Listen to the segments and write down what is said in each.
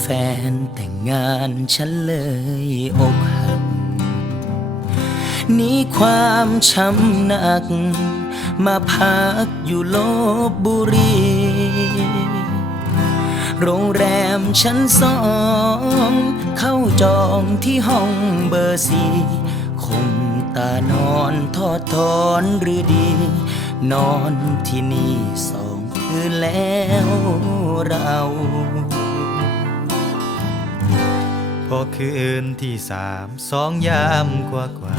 แฟนแต่งงานฉันเลยอกหักหนีความช้ำหนัก มาพักอยู่ลบบุรี โรงแรมชั้นสอง เข้าจองที่ห้องเบอร์สี่คงตานอนทอดทอนหรือดี นอนที่นี่สองคืนแล้วเรา พอคืนที่สามสองยามกว่ากว่า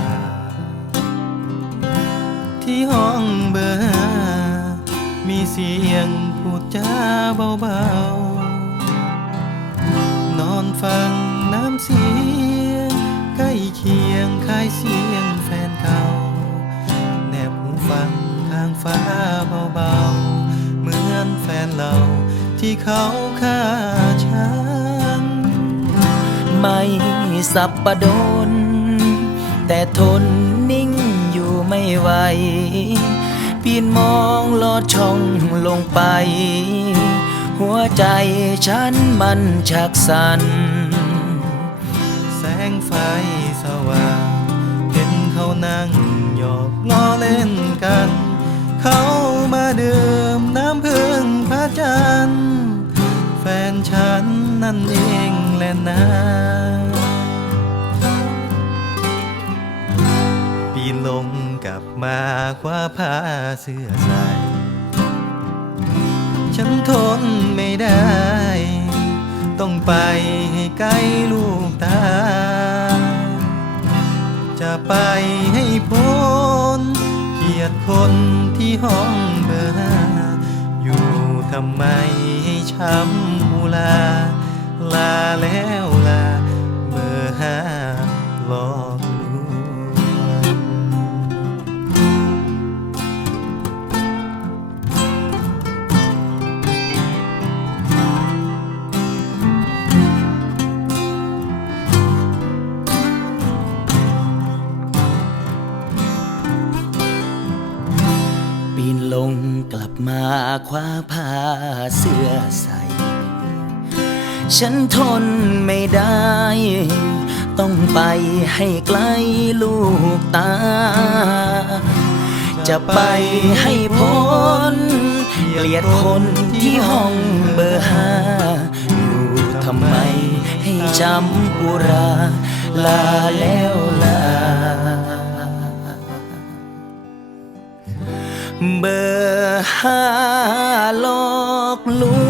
ที่ห้องเบอร์มีเสียงพูดจาเบาๆ นอนฟังน้ำเสียง ใกล้เคียงคล้ายเสียงแฟนเก่า แนบหูฟังทางฟ้าเบาๆ เหมือนแฟนเราที่เขาฆ่าฉัน ไม่สับประดน แต่ทนนิ่งอยู่ไม่ไหวปีนมองลอดช่องลงไป หัวใจฉันมันชักสั่นแสงไฟสว่าง เห็นเขานั่งหยอกล้อเล่นกัน เขามาดื่มน้ำพึ่งพระจันทร์แฟนฉันนั่นเองแหละนะ ผ้าเสื้อใส่ ฉันทนไม่ได้ ต้องไปให้ไกลลูกตา จะไปให้พ้นเกียดคนที่ห้องเบอร์อยู่ทำไมให้ช้ำอุลา ลาแล้วลาเบอร์ห้าหลอก กลับมาคว้าผ้าเสื้อใส่ ฉันทนไม่ได้ ต้องไปให้ไกลลูกตา จะไปให้พ้น เกลียดคนที่ห้องเบอร์ห้าอยู่ทำไมให้จำอุรา ลาแล้วลาเบอร์ หาหลอกลวง